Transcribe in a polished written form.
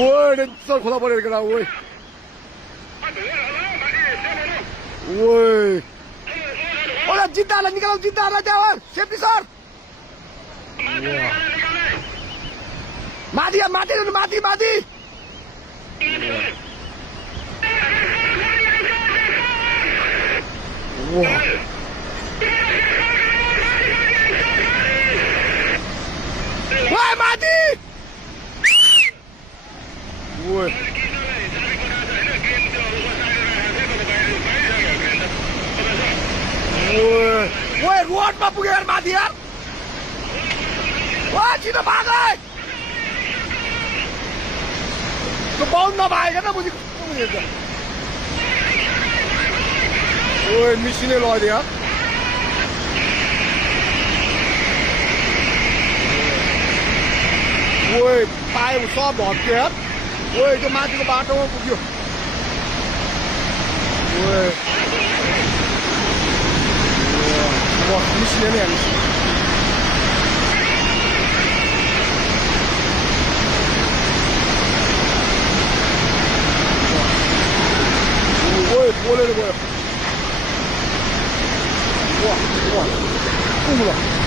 喂，这这खोला परेको केटा喂喂ओला जिद्दालाई निकालौ जिद्दालाई त्यहाँ safety sir माथि माथि माथि माथि वाह माथि ओए ओए रोडमा पुग्यो यार माथि यार वाह छिटो भाग है त्यो बाउन्ड नभएको न बुझी ओए मिसिनै लग्यो यार ओए पायो सब भत्क्यो यार ओए त्यो माथिको बाटोमा पुग्यो ओए मिसिने नै हामी ओए पोलेर गयो वाह वाह